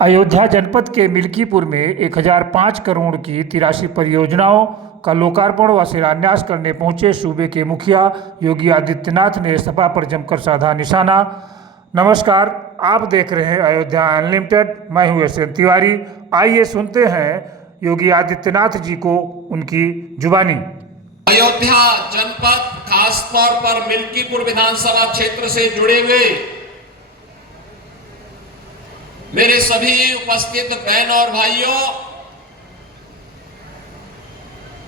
अयोध्या जनपद के मिल्कीपुर में 1005 करोड़ की 83 परियोजनाओं का लोकार्पण व शिलान्यास करने पहुंचे सूबे के मुखिया योगी आदित्यनाथ ने सपा पर जमकर साधा निशाना। नमस्कार, आप देख रहे हैं अयोध्या अनलिमिटेड। मैं हूं एस एन तिवारी। आइए सुनते हैं योगी आदित्यनाथ जी को उनकी जुबानी। अयोध्या जनपद खासतौर पर मिल्कीपुर विधानसभा क्षेत्र से जुड़े हुए मेरे सभी उपस्थित बहन और भाइयों,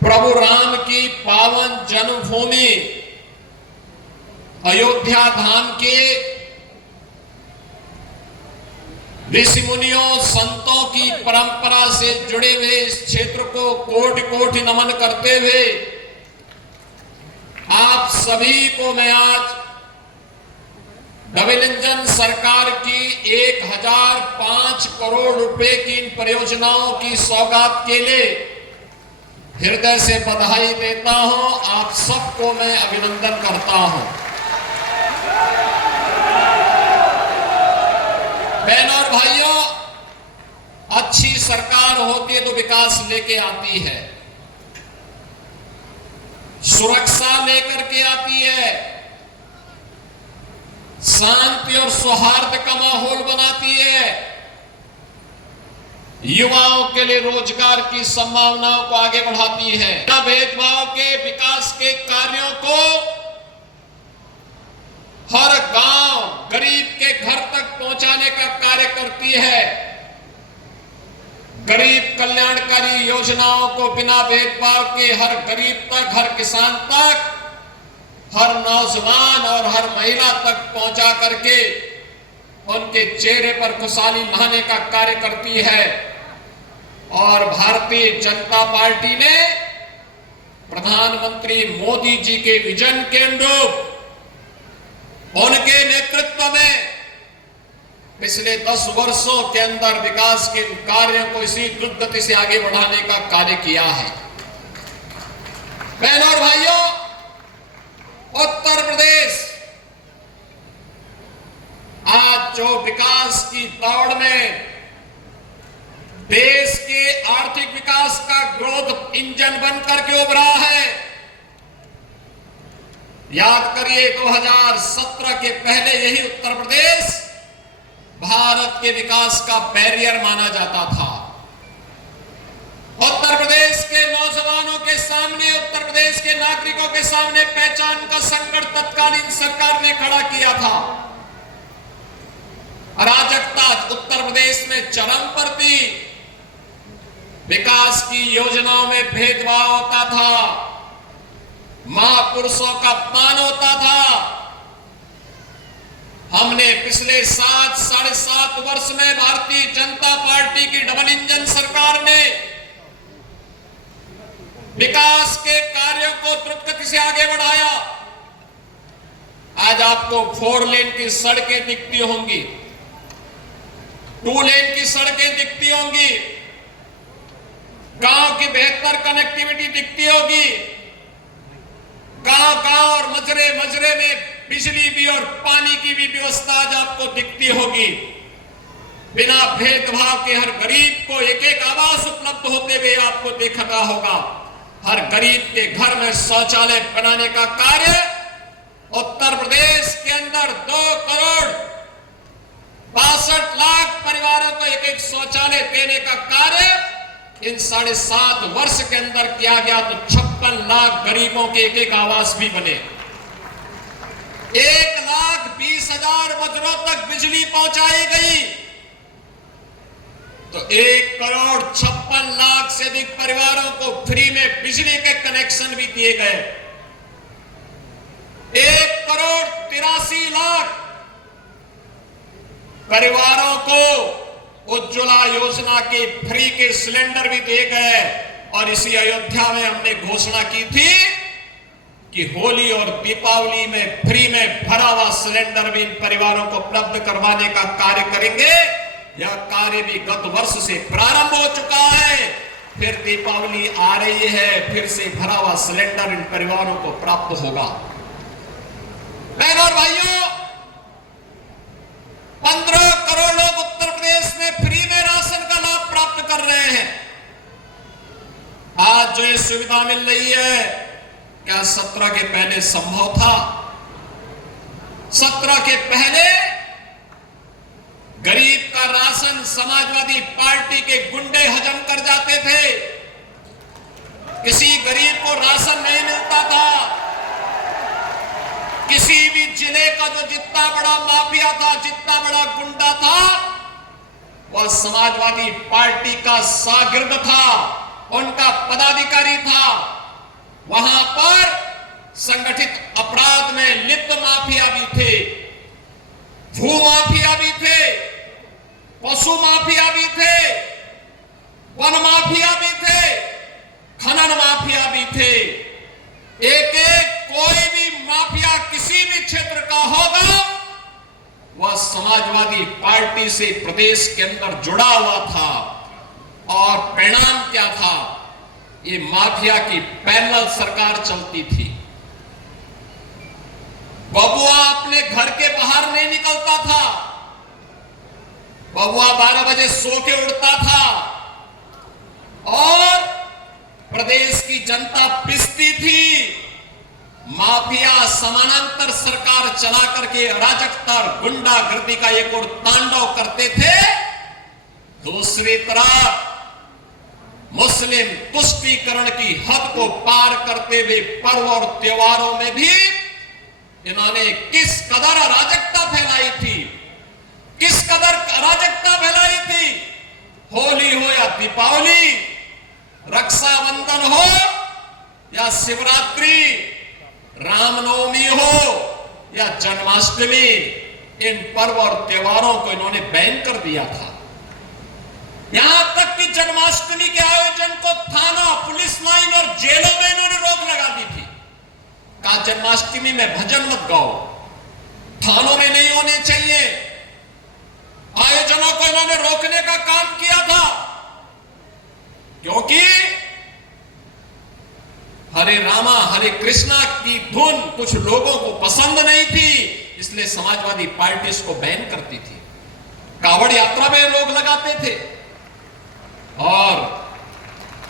प्रभु राम की पावन जन्मभूमि अयोध्या धाम के ऋषि मुनियों संतों की परंपरा से जुड़े हुए इस क्षेत्र को कोटि कोटि नमन करते हुए आप सभी को मैं आज डबल इंजन सरकार की 1005 करोड़ रुपए की इन परियोजनाओं की सौगात के लिए हृदय से बधाई देता हूं। आप सबको मैं अभिनंदन करता हूं। बहनों और भाइयों, अच्छी सरकार होती है तो विकास लेके आती है, सुरक्षा लेकर के आती है, शांति और सौहार्द का माहौल बनाती है, युवाओं के लिए रोजगार की संभावनाओं को आगे बढ़ाती है, भेदभाव के विकास के कार्यों को हर गांव गरीब के घर तक पहुंचाने का कार्य करती है, गरीब कल्याणकारी योजनाओं को बिना भेदभाव के हर गरीब तक, हर किसान तक, हर नौजवान और हर महिला तक पहुंचा करके उनके चेहरे पर खुशहाली लाने का कार्य करती है। और भारतीय जनता पार्टी ने प्रधानमंत्री मोदी जी के विजन के अनुरूप उनके नेतृत्व में पिछले 10 वर्षों के अंदर विकास के कार्यों को इसी द्रुत गति से आगे बढ़ाने का कार्य किया है। बहनों और भाइयों, उत्तर प्रदेश आज जो विकास की दौड़ में देश के आर्थिक विकास का ग्रोथ इंजन बनकर के उभरा है। याद करिए, 2017 के पहले यही उत्तर प्रदेश भारत के विकास का बैरियर माना जाता था। उत्तर प्रदेश के नौजवानों के सामने, उत्तर प्रदेश के नागरिकों के सामने पहचान का संकट तत्कालीन सरकार ने खड़ा किया था। अराजकता उत्तर प्रदेश में चरम पर थी, विकास की योजनाओं में भेदभाव होता था, महापुरुषों का अपमान होता था। हमने पिछले 7-7.5 वर्ष में भारतीय जनता पार्टी की डबल इंजन सरकार ने विकास के कार्यों को द्रुत गति से आगे बढ़ाया। आज आपको 4 लेन की सड़कें दिखती होंगी, 2 लेन की सड़कें दिखती होंगी, गांव की बेहतर कनेक्टिविटी दिखती होगी, गांव और मजरे में बिजली भी और पानी की भी व्यवस्था आज आपको दिखती होगी। बिना भेदभाव के हर गरीब को एक आवास उपलब्ध होते हुए आपको देखना होगा। हर गरीब के घर में शौचालय बनाने का कार्य उत्तर प्रदेश के अंदर 2 करोड़ 62 लाख परिवारों को एक शौचालय देने का कार्य इन 7.5 वर्ष के अंदर किया गया। तो 56 लाख गरीबों के एक आवास भी बने। 1,20,000 मजरों तक बिजली पहुंचाई गई। तो 1 करोड़ 56 लाख से अधिक परिवारों को फ्री में बिजली के कनेक्शन भी दिए गए। 1 करोड़ 83 लाख परिवारों को उज्ज्वला योजना के फ्री के सिलेंडर भी दिए गए। और इसी अयोध्या में हमने घोषणा की थी कि होली और दीपावली में फ्री में भरा हुआ सिलेंडर भी इन परिवारों को उपलब्ध करवाने का कार्य करेंगे। यह कार्य भी गत वर्ष से प्रारंभ हो चुका है। फिर दीपावली आ रही है, फिर से भरा हुआ सिलेंडर इन परिवारों को प्राप्त होगा। बहनों और भाइयों, 15 करोड़ लोग उत्तर प्रदेश में फ्री में हैं। आज जो ये सुविधा मिल रही है, क्या 17 के पहले संभव था? 17 के पहले गरीब का राशन समाजवादी पार्टी के गुंडे हजम कर जाते थे। किसी गरीब को राशन नहीं मिलता था। किसी भी जिले का जो जितना बड़ा माफिया था, जितना बड़ा गुंडा था, वह समाजवादी पार्टी का शागिर्द था, उनका पदाधिकारी था। वहां पर संगठित अपराध में लिप्त माफिया भी थे, भू माफिया भी थे, पशु माफिया भी थे, वन माफिया भी थे, खनन माफिया भी थे। एक एक कोई भी माफिया किसी भी क्षेत्र का होगा, वह समाजवादी पार्टी से प्रदेश के अंदर जुड़ा हुआ था। और परिणाम क्या था? ये माफिया की पैरेलल सरकार चलती थी। बबुआ अपने घर के बाहर नहीं निकलता था। बबुआ 12 बजे सो के उठता था और प्रदेश की जनता पिसती थी। माफिया समानांतर सरकार चला करके अराजकता और गुंडागर्दी का एक और तांडव करते थे। दूसरी तरफ मुस्लिम तुष्टीकरण की हद को पार करते हुए पर्व और त्योहारों में भी इन्होंने किस कदर अराजकता फैलाई थी, किस कदर अराजकता फैलाई थी। होली हो या दीपावली, रक्षाबंधन हो या शिवरात्रि, रामनवमी हो या जन्माष्टमी, इन पर्व और त्योहारों को इन्होंने बैन कर दिया था। यहां तक कि जन्माष्टमी के आयोजन को थाना, पुलिस लाइन और जेलों में इन्होंने रोक लगा दी थी। कहा जन्माष्टमी में भजन मत गाओ, थानों में नहीं होने चाहिए। आयोजनों को इन्होंने रोकने का काम किया था, क्योंकि हरे रामा हरे कृष्णा की धुन कुछ लोगों को पसंद नहीं थी, इसलिए समाजवादी पार्टी इसको बैन करती थी। कावड़ यात्रा में लोग लगाते थे। और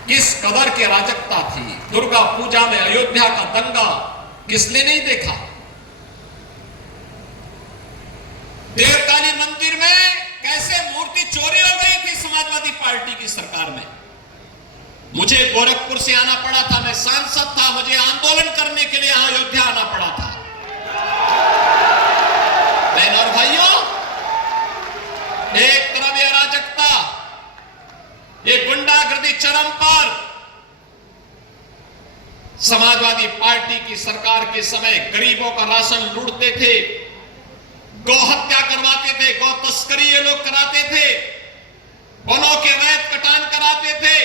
किस कदर की अराजकता थी। दुर्गा पूजा में अयोध्या का दंगा किसने नहीं देखा? देवकाली मंदिर में कैसे मूर्ति चोरी हो गई थी समाजवादी पार्टी की सरकार में। मुझे गोरखपुर से आना पड़ा था, मैं सांसद था, मुझे आंदोलन करने के लिए यहां अयोध्या आना पड़ा था। बहन और भाइयों, एक तरफ ये अराजकता, ये गुंडागर्दी चरम पर। समाजवादी पार्टी की सरकार के समय गरीबों का राशन लूटते थे, गौ हत्या करवाते थे, गौ तस्करी ये लोग कराते थे, वनों के अवैध कटान कराते थे,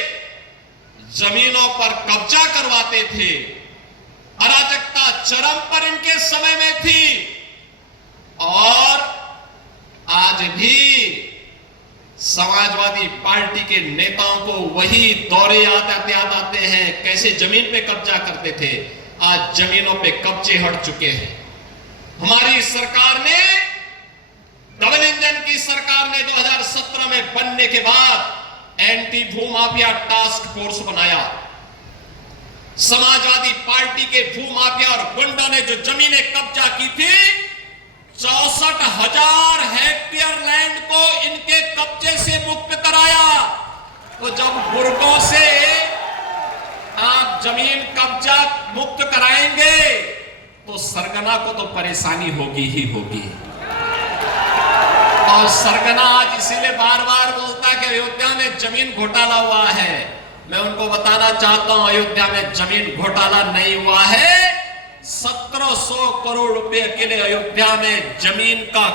जमीनों पर कब्जा करवाते थे। अराजकता चरम पर इनके समय में थी। और आज भी समाजवादी पार्टी के नेताओं को वही दौरे याद आते हैं, कैसे जमीन पे कब्जा करते थे। आज जमीनों पे कब्जे हट चुके हैं। हमारी सरकार ने, डबल इंजन की सरकार ने 2017 में बनने के बाद एंटी भूमाफिया टास्क फोर्स बनाया। समाजवादी पार्टी के भूमाफिया और गुंडों ने जो जमीनें कब्जा की थी, 64,000 हेक्टेयर लैंड को इनके कब्जे से मुक्त कराया। तो जब बुर्गों से आप जमीन कब्जा मुक्त कराएंगे तो सरगना को तो परेशानी होगी ही होगी। और सरगना आज इसीलिए बार बार बोलता है कि अयोध्या में जमीन घोटाला हुआ है। मैं उनको बताना चाहता हूं, अयोध्या में जमीन घोटाला नहीं हुआ है। 1700 करोड़ रुपए के लिए अयोध्या में जमीन का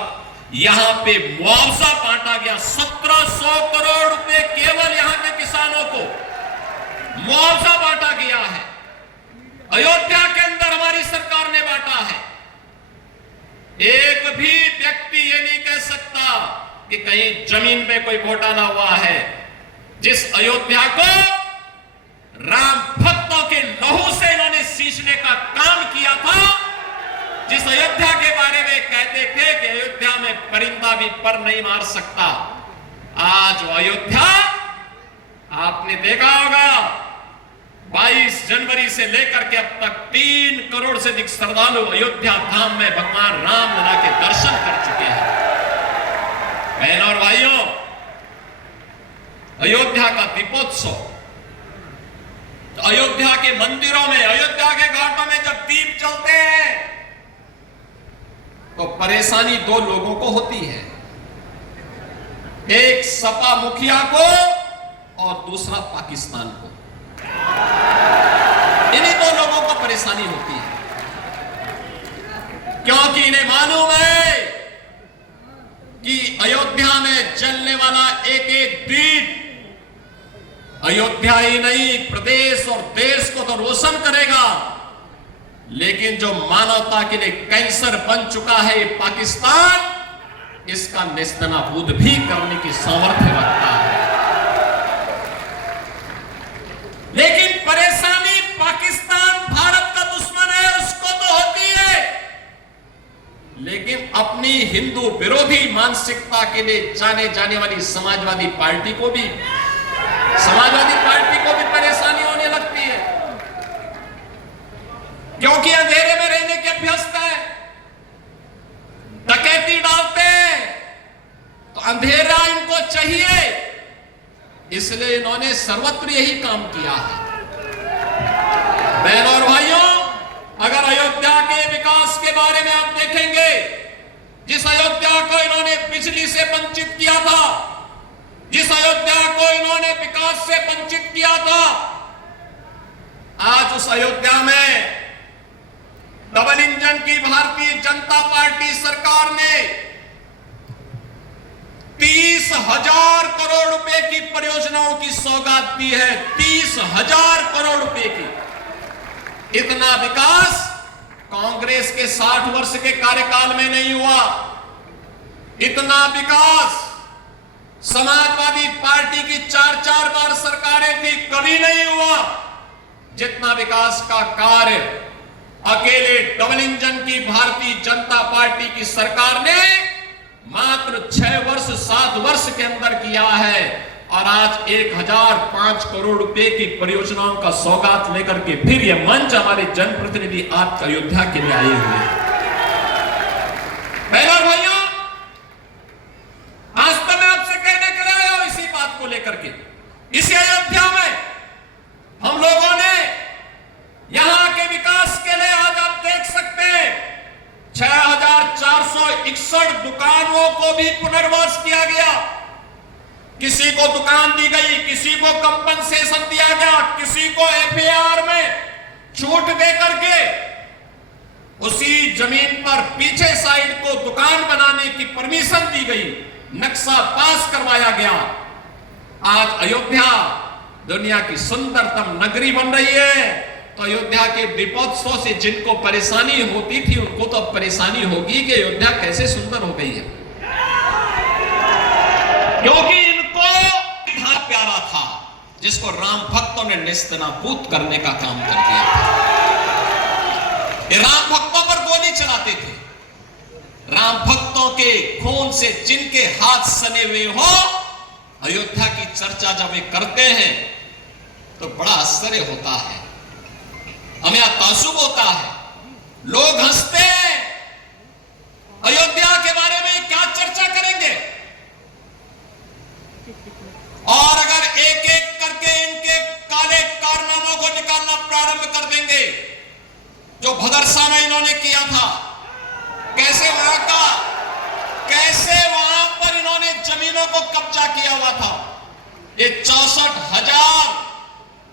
यहां पे मुआवजा बांटा गया। 1700 करोड़ रुपए केवल यहां के किसानों को मुआवजा बांटा गया है। अयोध्या के अंदर हमारी सरकार ने बांटा है। एक भी व्यक्ति ये नहीं कह सकता कि कहीं जमीन पे कोई घोटाला हुआ है। जिस अयोध्या को राम भक्तों के लहू से इन्होंने सींचने का काम किया था, जिस अयोध्या के बारे में कहते थे कि अयोध्या में परिंदा भी पर नहीं मार सकता, आज वो अयोध्या आपने देखा होगा 22 जनवरी से लेकर के अब तक 3 करोड़ से अधिक श्रद्धालु अयोध्या धाम में भगवान रामलला के दर्शन कर चुके हैं। बहनों और भाइयों, अयोध्या का दीपोत्सव, अयोध्या के मंदिरों में, अयोध्या के घाटों में जब दीप जलते हैं तो परेशानी 2 लोगों को होती है, एक सपा मुखिया को और दूसरा पाकिस्तान को। इन्हीं 2 लोगों को परेशानी होती है, क्योंकि इन्हें मालूम है कि अयोध्या में जलने वाला एक एक दीप अयोध्या ही नहीं प्रदेश और देश को तो रोशन करेगा, लेकिन जो मानवता के लिए कैंसर बन चुका है ये पाकिस्तान, इसका नेस्तनाबूद भी करने की सामर्थ्य रखता है। लेकिन परेशानी पाकिस्तान भारत का दुश्मन है, उसको तो होती है, लेकिन अपनी हिंदू विरोधी मानसिकता के लिए जाने वाली समाजवादी पार्टी को भी परेशानी होने लगती है, क्योंकि अंधेरे में रहने के अभ्यस्त है, डकैती डालते हैं तो अंधेरा इनको चाहिए, इसलिए इन्होंने सर्वत्र यही काम किया है। बहनों और भाइयों, अगर अयोध्या के विकास के बारे में आप देखेंगे, जिस अयोध्या को इन्होंने बिजली से वंचित किया था, जिस अयोध्या को इन्होंने विकास से वंचित किया था, आज उस अयोध्या में डबल इंजन की भारतीय जनता पार्टी सरकार ने 30,000 करोड़ रुपए की परियोजनाओं की सौगात दी है। 30,000 करोड़ रुपए की। इतना विकास कांग्रेस के 60 वर्ष के कार्यकाल में नहीं हुआ। इतना विकास समाजवादी पार्टी की 4 बार सरकारें थी, कभी नहीं हुआ। जितना विकास का कार्य अकेले डबल इंजन की भारतीय जनता पार्टी की सरकार ने मात्र 6 वर्ष 7 वर्ष के अंदर किया है, और आज 1005 करोड़ रुपए की परियोजनाओं का सौगात लेकर के फिर यह मंच हमारे जनप्रतिनिधि आज अयोध्या के लिए आए हुए हैं। भाइयों, आज तो मैं आपसे कहने के लिए आया हूं इसी बात को लेकर के। इसी अयोध्या में हम लोगों ने यहां के विकास के लिए आज आप देख सकते हैं 6,461 दुकानों को भी पुनर्वास किया गया। किसी को दुकान दी गई, किसी को कंपनसेशन दिया गया, किसी को एफएआर में छूट दे करके उसी जमीन पर पीछे साइड को दुकान बनाने की परमिशन दी गई, नक्शा पास करवाया गया। आज अयोध्या दुनिया की सुंदरतम नगरी बन रही है। तो अयोध्या के दीपोत्सव से जिनको परेशानी होती थी उनको तो अब परेशानी होगी कि अयोध्या कैसे सुंदर हो गई है, क्योंकि इनको प्यारा था जिसको राम भक्तों ने नेस्तनाबूद करने का काम कर दिया। ये राम भक्तों पर गोली चलाते थे। राम भक्तों के खून से जिनके हाथ सने हुए हो, अयोध्या की चर्चा जब वे करते हैं तो बड़ा आश्चर्य होता है, हमें ताज्जुब होता है। लोग हंसते हैं, अयोध्या के बारे में क्या चर्चा करेंगे, और अगर एक एक करके इनके काले कारनामों को निकालना प्रारंभ कर देंगे, जो भदरसा में इन्होंने किया था, कैसे वहां पर इन्होंने जमीनों को कब्जा किया हुआ था। ये 64,000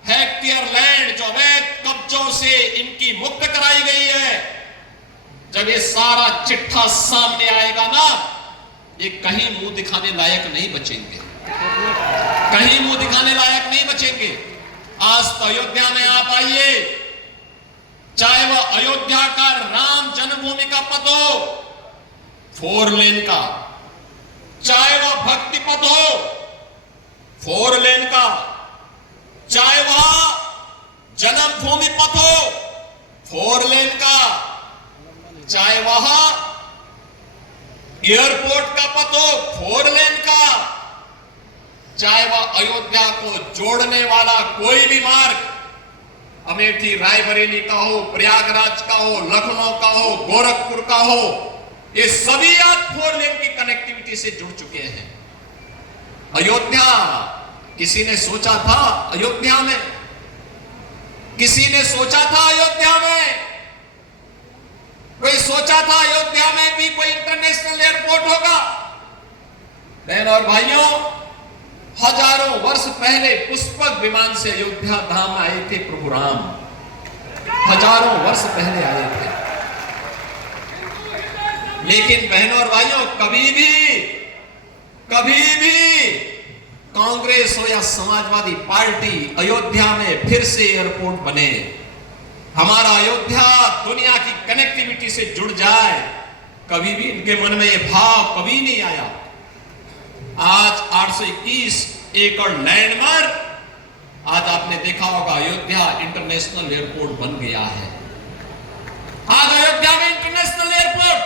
हेक्टेयर लैंड जो अवैध कब्जों से इनकी मुक्त कराई गई है, जब ये सारा चिट्ठा सामने आएगा ना, ये कहीं मुंह दिखाने लायक नहीं बचेंगे, कहीं मुंह दिखाने लायक नहीं बचेंगे। आज तो अयोध्या में आप आइए, चाहे वह अयोध्या का राम जन्मभूमि का पथ हो 4 लेन का, चाहे वह भक्ति पथ हो 4 लेन का, चाहे वह जन्मभूमि पथ हो 4 लेन का, चाहे वह एयरपोर्ट का पथ हो 4 लेन का, चाहे वह अयोध्या को जोड़ने वाला कोई भी मार्ग, अमेठी रायबरेली का हो, प्रयागराज का हो, लखनऊ का हो, गोरखपुर का हो, ये सभी आज 4 लेन की कनेक्टिविटी से जुड़ चुके हैं। अयोध्या, किसी ने सोचा था अयोध्या में, किसी ने सोचा था अयोध्या में, कोई सोचा था अयोध्या में भी कोई इंटरनेशनल एयरपोर्ट होगा? बहनों और भाइयों, हजारों वर्ष पहले पुष्पक विमान से अयोध्या धाम आए थे प्रभु राम, हजारों वर्ष पहले आए थे। लेकिन बहनों और भाइयों, कभी भी कांग्रेस हो या समाजवादी पार्टी अयोध्या में फिर से एयरपोर्ट बने, हमारा अयोध्या दुनिया की कनेक्टिविटी से जुड़ जाए, कभी भी इनके मन में यह भाव कभी नहीं आया। आज 821 एकड़ लैंड पर आज आपने देखा होगा अयोध्या इंटरनेशनल एयरपोर्ट बन गया है। आज अयोध्या में इंटरनेशनल एयरपोर्ट,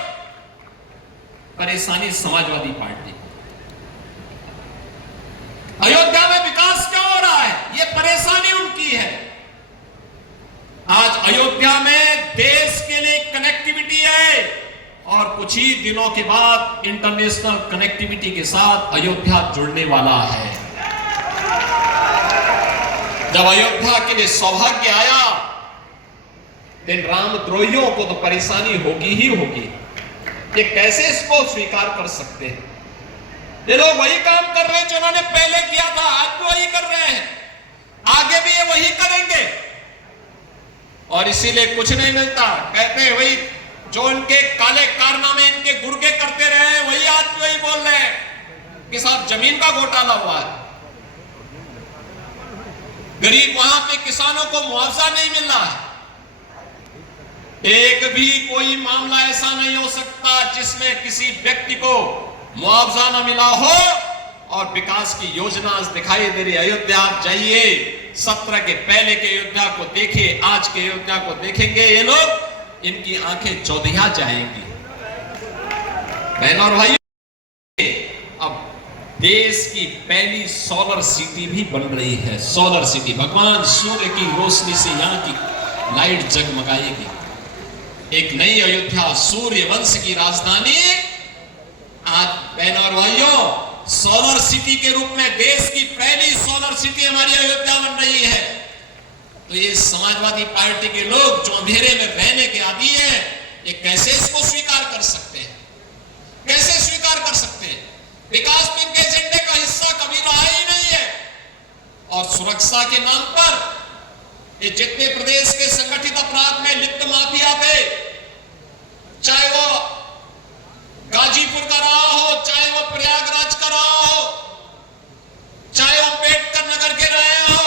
परेशानी समाजवादी पार्टी। अयोध्या में विकास क्यों हो रहा है? यह परेशानी उनकी है। आज अयोध्या में देश के लिए कनेक्टिविटी है और कुछ ही दिनों के बाद इंटरनेशनल कनेक्टिविटी के साथ अयोध्या जुड़ने वाला है। जब अयोध्या के लिए सौभाग्य आया, इन रामद्रोहियों को तो परेशानी होगी ही होगी। ये कैसे इसको स्वीकार कर सकते हैं? ये लोग वही काम कर रहे हैं जो उन्होंने पहले किया था, आज भी वही कर रहे हैं, आगे भी ये वही करेंगे। और इसीलिए कुछ नहीं मिलता, कहते हैं वही जो इनके काले कारनामे इनके गुर्गे करते रहे, वही आज भी वही बोल रहे हैं कि साहब जमीन का घोटाला हुआ है, गरीब वहां पे किसानों को मुआवजा नहीं मिल रहा है। एक भी कोई मामला ऐसा नहीं हो सकता जिसमें किसी व्यक्ति को मुआवजा न मिला हो और विकास की योजना आज दिखाई दे रही। अयोध्या आप जाइए, 17 के पहले के अयोध्या को देखिए, आज के अयोध्या को देखेंगे ये लोग, इनकी आंखें चौधिया जाएंगी। बहनों और भाइयों, अब देश की पहली सोलर सिटी भी बन रही है। सोलर सिटी, भगवान सूर्य की रोशनी से यहां की लाइट जगमगाएगी। एक नई अयोध्या, सूर्य वंश की राजधानी, आज बहनों और भाइयों सोलर सिटी के रूप में देश की पहली सोलर सिटी हमारी अयोध्या बन रही है। तो ये समाजवादी पार्टी के लोग जो अंधेरे में रहने के आदी हैं, ये कैसे इसको स्वीकार कर सकते हैं? कैसे स्वीकार कर सकते हैं? विकास तो इनके एजेंडे का हिस्सा कभी रहा ही नहीं है। और सुरक्षा के नाम पर ये जितने प्रदेश के संगठित अपराध में लिप्त माफिया थे, चाहे वो गाजीपुर का रहा हो, चाहे वो प्रयागराज का रहा हो, चाहे वो अम्बेडकर नगर के रहे हो,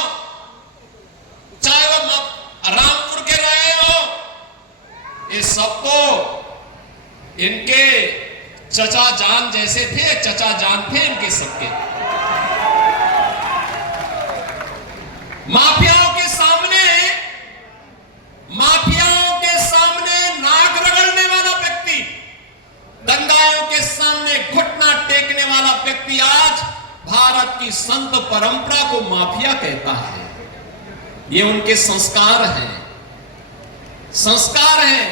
चाहे वो रामपुर के रहे हो, ये सब तो इनके चचा जान जैसे थे, चचा जान थे इनके सबके। माफियाओं के सामने नाक रगड़ने वाला व्यक्ति, दंगाओं के सामने घुटना टेकने वाला व्यक्ति आज भारत की संत परंपरा को माफिया कहता है। ये उनके संस्कार हैं, संस्कार हैं।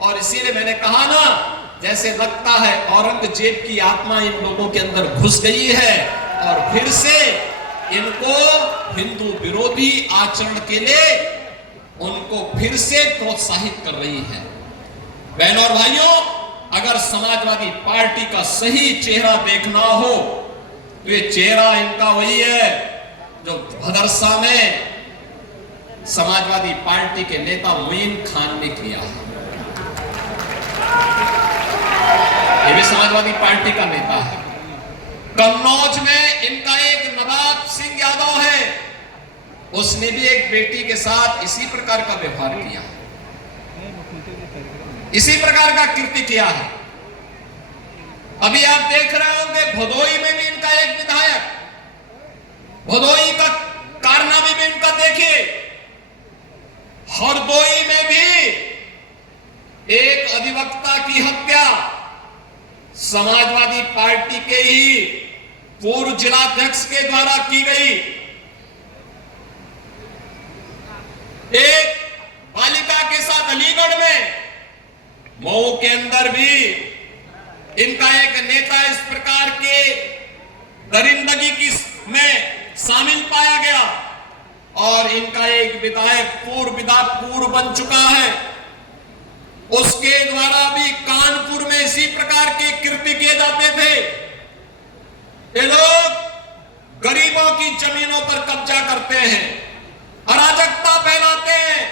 और इसीलिए मैंने कहा ना, जैसे लगता है औरंगजेब की आत्मा इन लोगों के अंदर घुस गई है और फिर से इनको हिंदू विरोधी आचरण के लिए उनको फिर से प्रोत्साहित कर रही है। बहनों और भाइयों, अगर समाजवादी पार्टी का सही चेहरा देखना हो तो ये चेहरा इनका वही है जो भदरसा में समाजवादी पार्टी के नेता मोइन खान ने किया है। ये भी समाजवादी पार्टी का नेता है। कन्नौज में इनका एक नवाब सिंह यादव है, उसने भी एक बेटी के साथ इसी प्रकार का व्यवहार किया, इसी प्रकार का कृत्य किया है। अभी आप देख रहे होंगे भदोई में भी इनका एक विधायक, भदोई का कारनामे में इनका देखिए, हरदोई में भी एक अधिवक्ता की हत्या समाजवादी पार्टी के ही पूर्व जिलाध्यक्ष के द्वारा की गई एक बालिका के साथ अलीगढ़ में, मऊ के अंदर भी इनका एक नेता इस प्रकार के दरिंदगी की में शामिल पाया गया और इनका एक विधायक पूर्व बन चुका है। उसके द्वारा भी कानपुर में इसी प्रकार के कृत्य किए जाते थे। ये लोग गरीबों की जमीनों पर कब्जा करते हैं, अराजकता फैलाते हैं,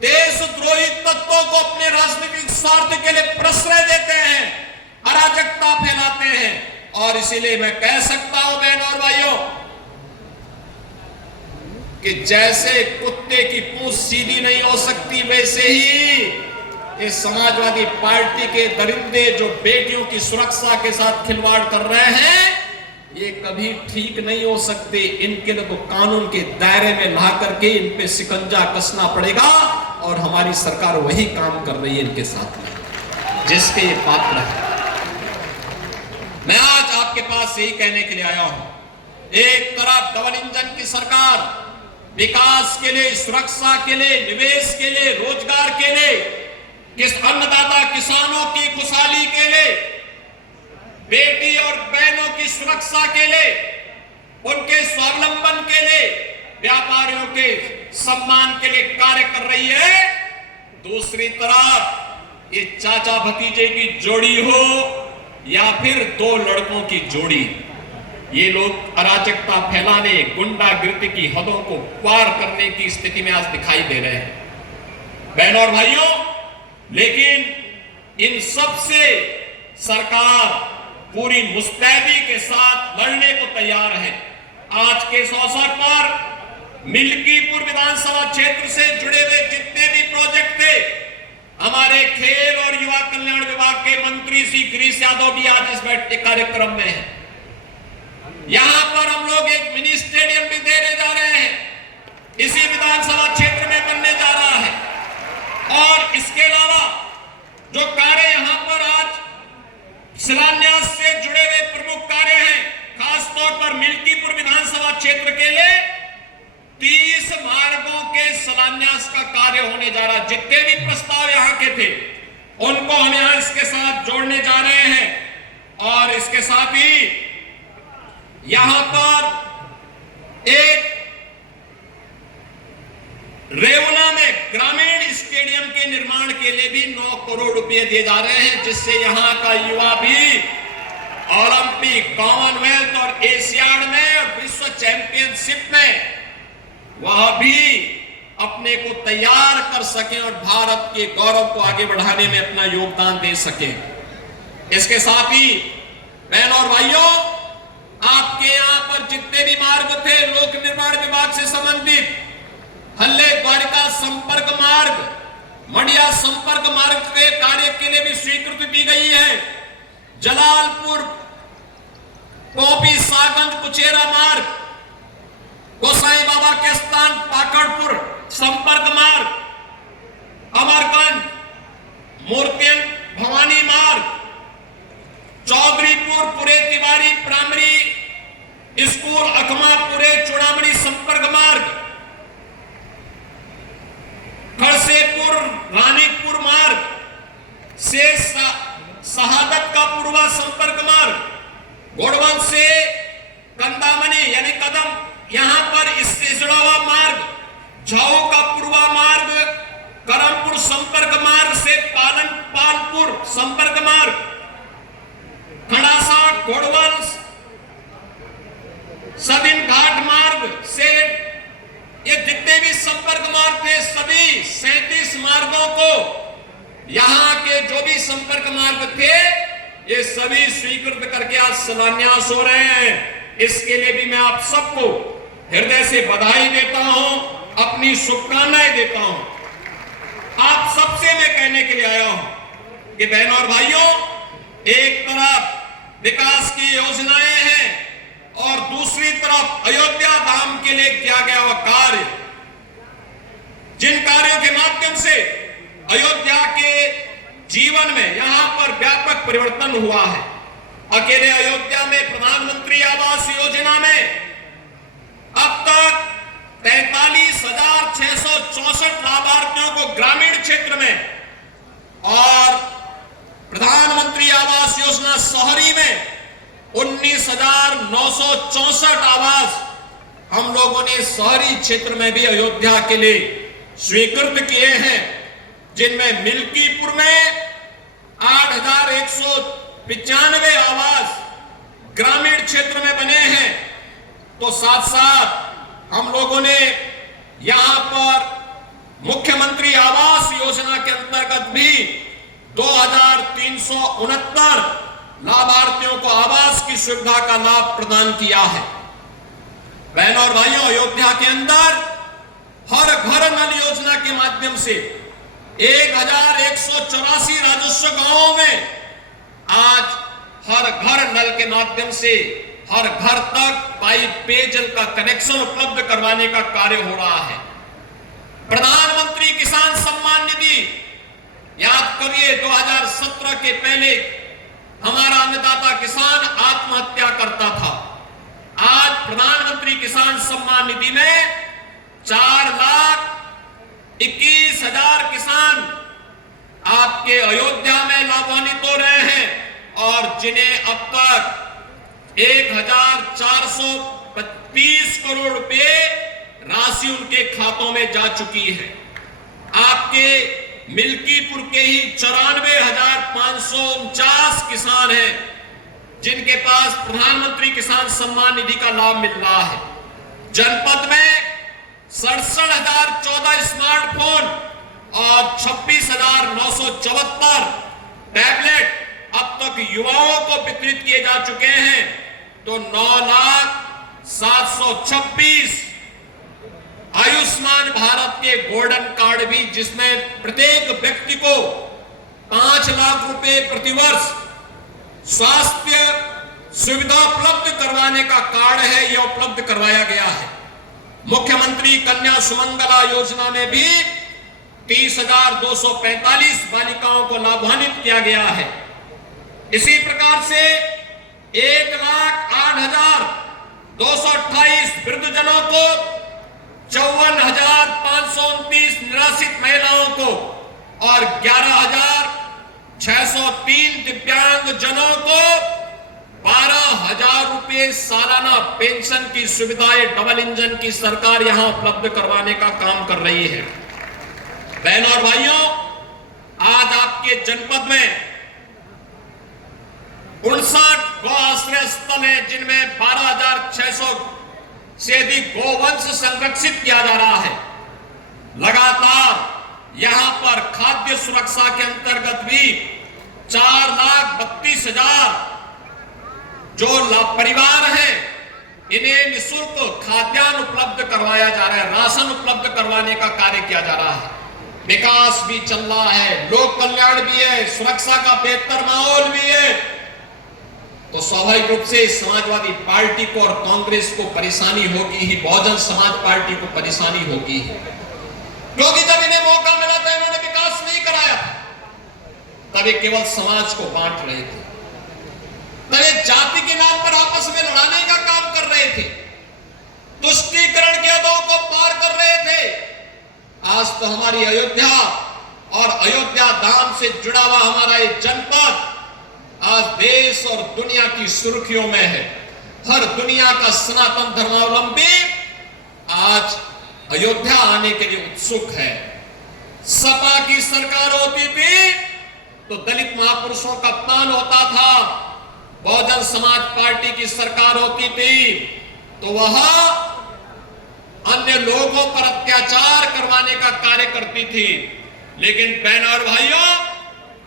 देशद्रोही तत्वों को अपने राजनीतिक स्वार्थ के लिए प्रश्रय देते हैं, अराजकता फैलाते हैं। और इसीलिए मैं कह सकता हूं बहनों और भाइयों कि जैसे कुत्ते की पूंछ सीधी नहीं हो सकती, वैसे ही ये समाजवादी पार्टी के दरिंदे जो बेटियों की सुरक्षा के साथ खिलवाड़ कर रहे हैं, ये कभी ठीक नहीं हो सकते। इनके लिए तो कानून के दायरे में ला करके इन पे शिकंजा कसना पड़ेगा और हमारी सरकार वही काम कर रही है इनके साथ में, जिसके ये पात्र है। मैं आज आपके पास यही कहने के लिए आया हूं, एक तरफ डबल इंजन की सरकार विकास के लिए, सुरक्षा के लिए, निवेश के लिए, रोजगार के लिए, अन्नदाता किसानों की खुशहाली के लिए, बेटी और बहनों की सुरक्षा के लिए, उनके स्वावलंबन के लिए, व्यापारियों के सम्मान के लिए कार्य कर रही है। दूसरी तरफ ये चाचा भतीजे की जोड़ी हो या फिर दो लड़कों की जोड़ी, ये लोग अराजकता फैलाने, गुंडागिर्दी की हदों को पार करने की स्थिति में आज दिखाई दे रहे हैं बहनों और भाइयों। लेकिन इन सब से सरकार पूरी मुस्तैदी के साथ लड़ने को तैयार है। आज के इस अवसर पर मिल्कीपुर विधानसभा क्षेत्र से जुड़े हुए जितने भी प्रोजेक्ट थे, हमारे खेल और युवा कल्याण विभाग के मंत्री श्री गिरीश यादव भी आज इस बैठक कार्यक्रम में है। यहां पर हम लोग एक मिनी स्टेडियम भी देने जा रहे हैं, इसी विधानसभा क्षेत्र में बनने जा रहा है। और इसके अलावा जो कार्य यहां पर आज शिलान्यास से जुड़े हुए प्रमुख कार्य हैं, खासतौर पर मिल्कीपुर विधानसभा क्षेत्र के लिए 30 मार्गों के शिलान्यास का कार्य होने जा रहा है। जितने भी प्रस्ताव यहां के थे उनको हम यहां इसके साथ जोड़ने जा रहे हैं। और इसके साथ ही यहां पर एक रेवना में ग्रामीण स्टेडियम के निर्माण के लिए भी 9 करोड़ रुपए दिए जा रहे हैं, जिससे यहां का युवा भी ओलंपिक, कॉमनवेल्थ और एशियाड में और विश्व चैंपियनशिप में वह भी अपने को तैयार कर सके और भारत के गौरव को आगे बढ़ाने में अपना योगदान दे सके। इसके साथ ही बहनों और भाइयों, आपके यहां पर जितने भी मार्ग थे लोक निर्माण विभाग से संबंधित, हल्ले द्वारिका संपर्क मार्ग, मडिया संपर्क मार्ग के कार्य के लिए भी स्वीकृति दी गई है। जलालपुर पोपी सागंज कुचेरा मार्ग, गोसाई बाबा के स्थान पाकड़पुर संपर्क मार्ग, अमरगंज मूर्तियन भवानी मार्ग, चौधरीपुर पुरे तिवारी प्राइमरी स्कूल अखमापुरे चूड़ामणि संपर्क मार्ग, खड़सेपुर रानीपुर मार्ग से शहादत का पूर्वा संपर्क मार्ग, गोड़वन से कंदामनी यानी कदम यहां पर इससे जुड़ा हुआ मार्ग, झाऊ का पूर्वा मार्ग, करमपुर संपर्क मार्ग से पालपुर संपर्क मार्ग, खड़ासा गोड़वन सदिन घाट मार्ग से ये जितने भी संपर्क मार्ग थे सभी 37 मार्गों को, यहां के जो भी संपर्क मार्ग थे ये सभी स्वीकृत करके आज शिलान्यास हो रहे हैं। इसके लिए भी मैं आप सबको हृदय से बधाई देता हूं, अपनी शुभकामनाएं देता हूं। आप सबसे मैं कहने के लिए आया हूं कि बहनों और भाइयों, एक तरफ विकास की योजनाएं हैं और दूसरी तरफ अयोध्या धाम के लिए किया गया हुआ कार्य, जिन कार्यों के माध्यम से अयोध्या के जीवन में यहां पर व्यापक परिवर्तन हुआ है अकेले अयोध्या में प्रधानमंत्री आवास योजना में अब तक 43,664 लाभार्थियों को ग्रामीण क्षेत्र में और प्रधानमंत्री आवास योजना शहरी में 19,964 आवास हम लोगों ने शहरी क्षेत्र में भी अयोध्या के लिए स्वीकृत किए हैं, जिनमें मिल्कीपुर में 8,195 आवास ग्रामीण क्षेत्र में बने हैं। तो साथ साथ हम लोगों ने यहां पर मुख्यमंत्री आवास योजना के अंतर्गत भी 2,369 लाभार्थियों को आवास की सुविधा का लाभ प्रदान किया है। बहनों और भाइयों, अयोध्या के अंदर हर घर नल योजना के माध्यम से 1,184 राजस्व गांवों में आज हर घर नल के माध्यम से हर घर तक पाइप पेयजल का कनेक्शन उपलब्ध करवाने का कार्य हो रहा है। प्रधानमंत्री किसान सम्मान निधि, याद करिए 2017 के पहले हमारा अन्नदाता किसान आत्महत्या करता था। आज प्रधानमंत्री किसान सम्मान निधि में 4,21,000 किसान आपके अयोध्या में लाभान्वित हो रहे हैं और जिन्हें अब तक 1,425 करोड़ रुपए राशि उनके खातों में जा चुकी है। आपके मिल्कीपुर के ही 94,549 किसान हैं जिनके पास प्रधानमंत्री किसान सम्मान निधि का लाभ मिल रहा है। जनपद में 67,014 स्मार्टफोन और 26,974 टैबलेट अब तक युवाओं को वितरित किए जा चुके हैं। तो 9,726 आयुष्मान भारत के गोल्डन कार्ड भी, जिसमें प्रत्येक व्यक्ति को 5 लाख रुपए प्रतिवर्ष स्वास्थ्य सुविधा उपलब्ध करवाने का कार्ड है, यह उपलब्ध करवाया गया है। मुख्यमंत्री कन्या सुमंगला योजना में भी 30,245 बालिकाओं को लाभान्वित किया गया है। इसी प्रकार से 1,08,228 वृद्धजनों को, 54,529 निराश्रित महिलाओं को और 11,603 दिव्यांग जनों को 12,000 रुपए सालाना पेंशन की सुविधाएं डबल इंजन की सरकार यहां उपलब्ध करवाने का काम कर रही है। बहनों और भाइयों, आज आपके जनपद में 59 गौ आश्रय स्थल है, जिनमें 12,600 से अधिक गोवंश संरक्षित किया जा रहा है। लगातार यहां पर खाद्य सुरक्षा के अंतर्गत भी 4,32,000 जो परिवार हैं, इन्हें निःशुल्क खाद्यान्न उपलब्ध करवाया जा रहा है, राशन उपलब्ध करवाने का कार्य किया जा रहा है। विकास भी चल रहा है, लोक कल्याण भी है, सुरक्षा का बेहतर माहौल भी है। तो स्वाभाविक रूप से समाजवादी पार्टी को और कांग्रेस को परेशानी होगी ही, बहुजन समाज पार्टी को परेशानी होगी, क्योंकि जब इन्हें मौका मिला था इन्होंने विकास नहीं कराया, तब ये केवल समाज को बांट रहे थे, तब ये जाति के नाम पर आपस में लड़ाने का काम कर रहे थे, तुष्टीकरण के हदों को पार कर रहे थे। आज तो हमारी अयोध्या और अयोध्या धाम से जुड़ा हुआ हमारा ये जनपद आज देश और दुनिया की सुर्खियों में है। हर दुनिया का सनातन धर्मावलंबी आज अयोध्या आने के लिए उत्सुक है। सपा की सरकार होती थी तो दलित महापुरुषों का अपमान होता था, बहुजन समाज पार्टी की सरकार होती थी तो वह अन्य लोगों पर अत्याचार करवाने का कार्य करती थी। लेकिन बहनों और भाइयों,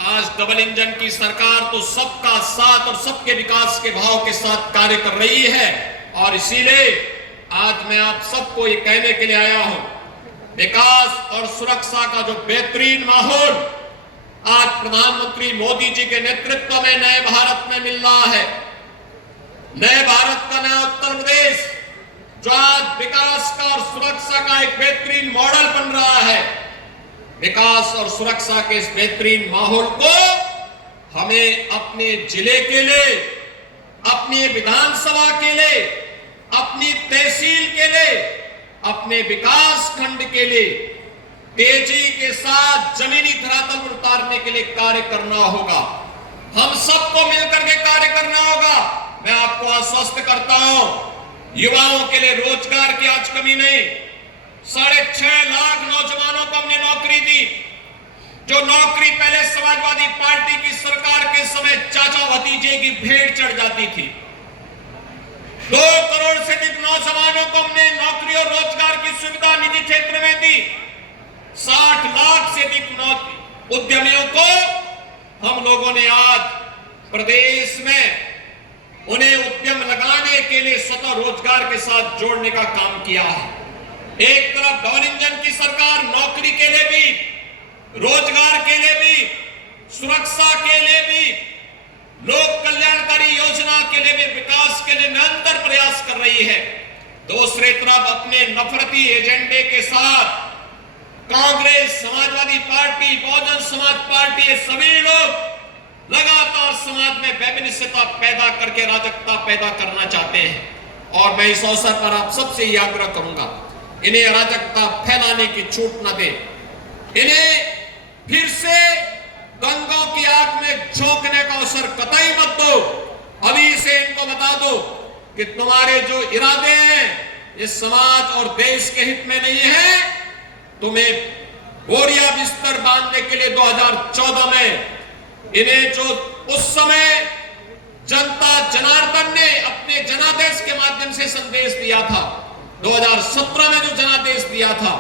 आज डबल इंजन की सरकार तो सबका साथ और सबके विकास के भाव के साथ कार्य कर रही है। और इसीलिए आज मैं आप सबको ये कहने के लिए आया हूं, विकास और सुरक्षा का जो बेहतरीन माहौल आज प्रधानमंत्री मोदी जी के नेतृत्व में नए भारत में मिल रहा है। नए भारत का नया उत्तर प्रदेश जो आज विकास का और सुरक्षा का एक बेहतरीन मॉडल बन रहा है, विकास और सुरक्षा के इस बेहतरीन माहौल को हमें अपने जिले के लिए अपनी विधानसभा के लिए, अपनी तहसील के लिए, अपने विकास खंड के लिए तेजी के साथ जमीनी धरातल पर उतारने के लिए कार्य करना होगा। हम सबको मिलकर के कार्य करना होगा। मैं आपको आश्वस्त करता हूं, युवाओं के लिए रोजगार की आज कमी नहीं। 6.5 लाख नौजवानों को हमने नौकरी दी। जो नौकरी पहले समाजवादी पार्टी की सरकार के समय चाचा भतीजे की भेंट चढ़ जाती थी, 2 करोड़ से अधिक नौजवानों को हमने नौकरी और रोजगार की सुविधा निजी क्षेत्र में दी। 60 लाख से अधिक उद्यमियों को हम लोगों ने आज प्रदेश में उन्हें उद्यम लगाने के लिए स्वतः रोजगार के साथ जोड़ने का काम किया है। एक तरफ डबल इंजन की सरकार नौकरी के लिए भी, रोजगार के लिए भी, सुरक्षा के लिए भी, लोक कल्याणकारी योजना के लिए भी, विकास के लिए निरंतर प्रयास कर रही है। दूसरी तरफ अपने नफरती एजेंडे के साथ कांग्रेस, समाजवादी पार्टी, बहुजन समाज पार्टी, ये सभी लोग लगातार समाज में वैमनस्यता पैदा करके अराजकता पैदा करना चाहते हैं। और मैं इस अवसर पर आप सबसे ये आग्रह करूंगा, इन्हें अराजकता फैलाने की छूट न दे। इन्हें फिर से गंगा की आग में झोंकने का अवसर कतई मत दो। अभी से इनको बता दो कि तुम्हारे जो इरादे हैं ये समाज और देश के हित में नहीं है। तुम्हें बोरिया बिस्तर बांधने के लिए 2014 में इन्हें जो उस समय जनता जनार्दन ने अपने जनादेश के माध्यम से संदेश दिया था, 2017 में जो जनादेश दिया था,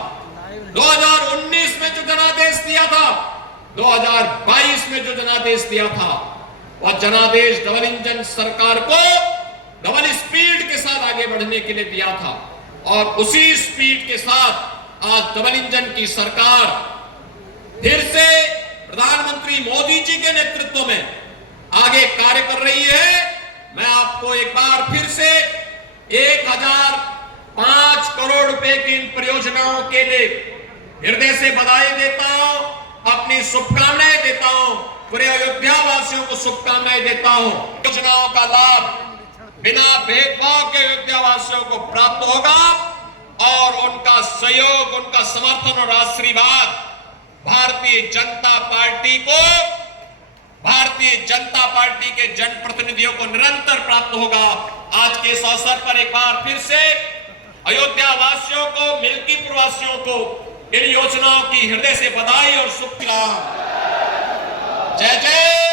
2019 में जो जनादेश दिया था, 2022 में जो जनादेश दिया था, वह जनादेश डबल इंजन सरकार को डबल स्पीड के साथ आगे बढ़ने के लिए दिया था। और उसी स्पीड के साथ आज डबल इंजन की सरकार फिर से प्रधानमंत्री मोदी जी के नेतृत्व में आगे कार्य कर रही है। मैं आपको एक बार फिर से 1005 करोड़ रुपए की इन परियोजनाओं के लिए हृदय से बधाई देता हूं, अपनी शुभकामनाएं देता हूं, पूरे अयोध्या वासियों को शुभकामनाएं देता हूं। योजनाओं का लाभ बिना भेदभाव के अयोध्या वासियों को प्राप्त होगा और उनका सहयोग, उनका समर्थन और आशीर्वाद भारतीय जनता पार्टी के जनप्रतिनिधियों को निरंतर प्राप्त होगा। आज के इस अवसर पर एक बार फिर से अयोध्या वासियों को, मिल्कीपुर वासियों को इन योजनाओं की हृदय से बधाई और शुभकामनाएं। जय जय